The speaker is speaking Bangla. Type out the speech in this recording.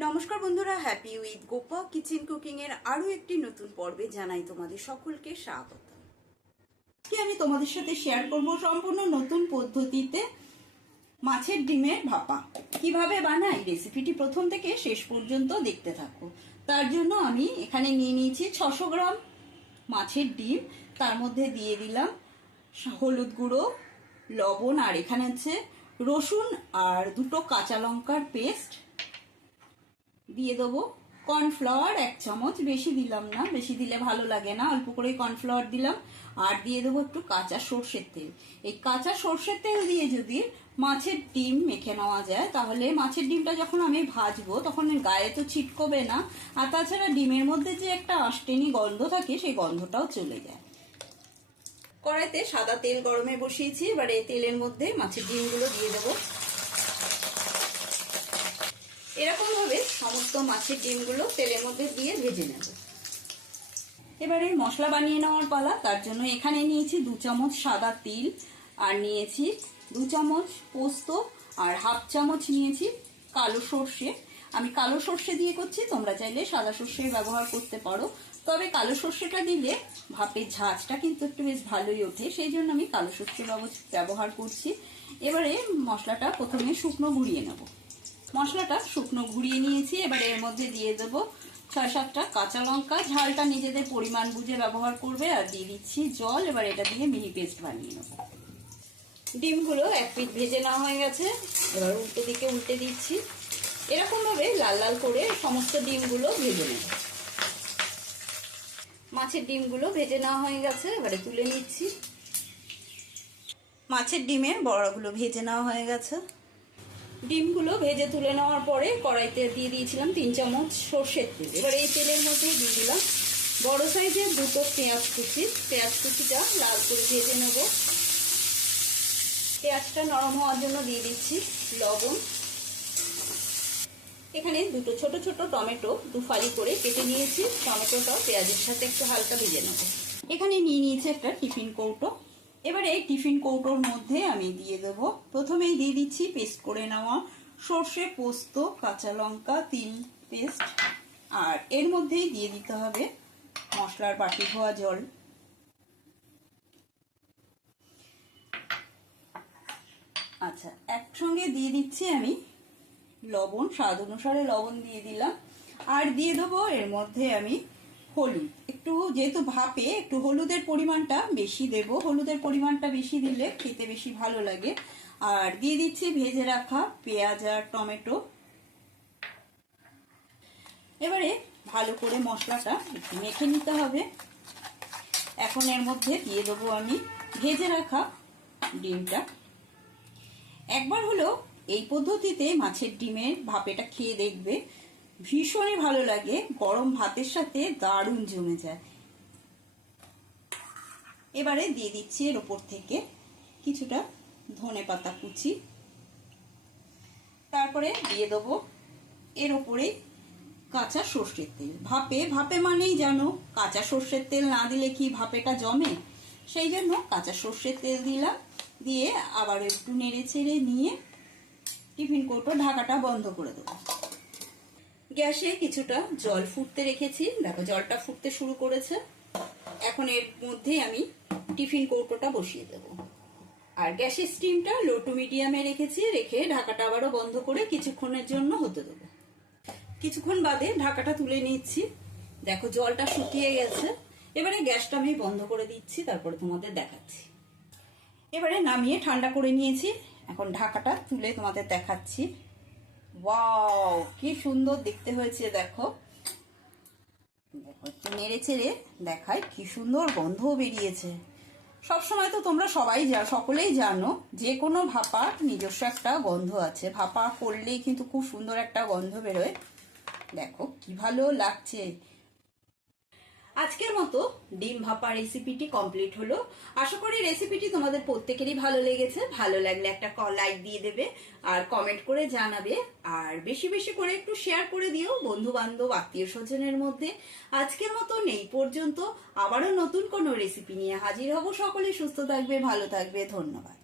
নমস্কার বন্ধুরা, happy with Gopa kitchen cooking এর আরো একটি নতুন পর্বে জানাই তোমাদের সকলকে স্বাগত। আজকে আমি তোমাদের সাথে শেয়ার করব সম্পূর্ণ নতুন পদ্ধতিতে মাছের ডিমের ভাপা। কিভাবে বানাই রেসিপিটি প্রথম থেকে শেষ পর্যন্ত দেখতে থাকো। তার জন্য আমি এখানে নিয়ে নিয়েছি 600 গ্রাম মাছের ডিম। তার মধ্যে দিয়ে দিলাম হলুদ গুঁড়ো, লবণ, আর এখানে আছে রসুন আর দুটো কাঁচা লঙ্কার পেস্ট। দিয়ে দেবো কর্নফ্লাওয়ার 1 চামচ, বেশি দিলাম না, বেশি দিলে ভালো লাগে না, অল্প করে কর্নফ্লাওয়ার দিলাম। আর দিয়ে দেবো একটু কাঁচা সর্ষের তেল। এই কাঁচা সর্ষের তেল দিয়ে যদি মাছের ডিম মেখে নেওয়া যায় তাহলে মাছের ডিমটা যখন আমি ভাজবো তখন গায়ে তো ছিটকবে না, আর তাছাড়া ডিমের মধ্যে যে একটা আঁশটেনি গন্ধ থাকে সেই গন্ধটাও চলে যায়। কড়াইতে সাদা তেল গরমে বসিয়েছি, এবার এই তেলের মধ্যে মাছের ডিমগুলো দিয়ে দেবো। এরকম ভাবে সমস্ত মাছের ডিমগুলো তেলের মধ্যে দিয়ে ভেজে নেব। এবারে মশলা বানিয়ে নেওয়ার পালা। তার জন্য এখানে নিয়েছি 2 চামচ সাদা তিল, আর নিয়েছি 2 চামচ পোস্ত, আর 1/2 চামচ নিয়েছি কালো সর্ষে। আমি কালো সর্ষে দিয়ে করছি, তোমরা চাইলে সাদা সর্ষে ব্যবহার করতে পারো, তবে কালো সর্ষেটা দিলে ভাপের ঝাঁঝটা কিন্তু একটু বেশ ভালোই ওঠে, সেই জন্য আমি কালো সর্ষে ব্যবহার করছি। এবারে মশলাটা প্রথমে শুকনো গুঁড়িয়ে নেব। মশলাটা শুকনো ঘুরিয়ে নিয়েছি, এবারে এর মধ্যে দিয়ে দেবো 6-7টা কাঁচা লঙ্কা। ঝালটা নিজেদের পরিমাণ বুঝে ব্যবহার করবে। আর দিয়ে দিচ্ছি জল। এবার এটা দিয়ে মিহি পেস্ট বানিয়ে নেব। ডিমগুলো 1 পিঠ ভেজে নেওয়া হয়ে গেছে, এবার উল্টো দিকে উল্টে দিচ্ছি। এরকম ভাবে লাল লাল করে সমস্ত ডিমগুলো ভেজে নেব। মাছের ডিমগুলো ভেজে নেওয়া হয়ে গেছে, এবারে তুলে নিচ্ছি। মাছের ডিমের বড়াগুলো ভেজে নেওয়া হয়ে গেছে। ডিমগুলো ভেজে তুলে নেওয়ার পরে কড়াইতে দিয়ে দিয়েছিলাম 3 চামচ সর্ষের তেল। এবার এই তেলের মধ্যে দিয়ে দিলাম বড় সাইজের 2টো পেঁয়াজ কুচি। পেঁয়াজ কুচিটা লাল করে ভেজে নেব। পেঁয়াজটা নরম হওয়ার জন্য দিয়ে দিচ্ছি লবণ। এখানে 2টো ছোট ছোট টমেটো 2 ফালি করে কেটে নিয়েছি। টমেটোটা পেঁয়াজের সাথে একটু হালকা ভেজে নেব। এখানে নিয়ে নিয়েছি একটা টিফিন কৌটো। এবারে এই টিফিন কৌটোর মধ্যে আমি দিয়ে দেবো, প্রথমেই দিয়ে দিচ্ছি পেস্ট করে নেওয়া সর্ষে, পোস্ত, কাঁচা লঙ্কা, তিল পেস্ট, আর এর মধ্যেই দিয়ে দিতে হবে মশলার বাটি ধোয়া জল। আচ্ছা, একসঙ্গে দিয়ে দিচ্ছি আমি লবণ, স্বাদ অনুসারে লবণ দিয়ে দিলাম। আর দিয়ে দেবো এর মধ্যে আমি হলুদ। একটু যেহেতু ভাপে একটু হলুদের পরিমাণটা বেশি দেব, হলুদের পরিমাণটা বেশি দিলে খেতে বেশি ভালো লাগে। আর দিয়ে দিচ্ছি ভেজে রাখা পেঁয়াজ আর টমেটো। এবারে ভালো করে মশলাটা একটু মেখে নিতে হবে। এখন এর মধ্যে দিয়ে দেবো আমি ভেজে রাখা ডিমটা। একবার হলো এই পদ্ধতিতে মাছের ডিমের ভাপেটা খেয়ে দেখবে, ভীষণই ভালো লাগে, গরম ভাতের সাথে দারুণ জমে যায়। এবারে দিয়ে দিচ্ছি এর উপর থেকে কিছুটা ধনেপাতা কুচি। তারপরে দিয়ে দেবো এর উপরে কাঁচা সর্ষের তেল। ভাপে মানেই জানো কাঁচা সর্ষের তেল না দিলে কি ভাপেটা জমে, সেই জন্য কাঁচা সর্ষের তেল দিলাম। দিয়ে আবার একটু নেড়ে ছেড়ে নিয়ে টিফিন কৌটো ঢাকাটা বন্ধ করে দেবো। গ্যাসে কিছুটা জল ফুটতে রেখেছি, দেখো জলটা ফুটতে শুরু করেছে। এখন এর মধ্যে আমি টিফিন কৌটোটা বসিয়ে দেব। আর গ্যাসের স্টিমটা লো টু মিডিয়ামে রেখেছি, রেখে ঢাকাটা আবারও বন্ধ করে কিছুক্ষণের জন্য হতে দেবো। কিছুক্ষণ বাদে ঢাকাটা তুলে নিচ্ছি, দেখো জলটা শুকিয়ে গেছে। এবারে গ্যাসটা আমি বন্ধ করে দিচ্ছি, তারপরে তোমাদের দেখাচ্ছি। এবারে নামিয়ে ঠান্ডা করে নিয়েছি, এখন ঢাকাটা তুলে তোমাদের দেখাচ্ছি। ওয়াও, কি সুন্দর দেখতে হয়েছে দেখো। দেখো একটু নেড়ে চেড়ে দেখায়, কি সুন্দর গন্ধও বেরিয়েছে। সবসময় তো তোমরা সকলেই জানো যে কোনো ভাপার নিজস্ব একটা গন্ধ আছে, ভাপা করলেই কিন্তু খুব সুন্দর একটা গন্ধ বেরোয়। দেখো কি ভালো লাগছে। আজকের মতো ডিম ভাপা রেসিপিটি কমপ্লিট হলো। আশা করি রেসিপিটি তোমাদের প্রত্যেকেরই ভালো লেগেছে। ভালো লাগলে একটা লাইক দিয়ে দেবে আর কমেন্ট করে জানাবে, আর বেশি বেশি করে একটু শেয়ার করে দিও বন্ধু বান্ধব আত্মীয় স্বজনের মধ্যে। আজকের মতো এই পর্যন্ত, আবারও নতুন কোনো রেসিপি নিয়ে হাজির হব। সকলে সুস্থ থাকবে, ভালো থাকবে, ধন্যবাদ।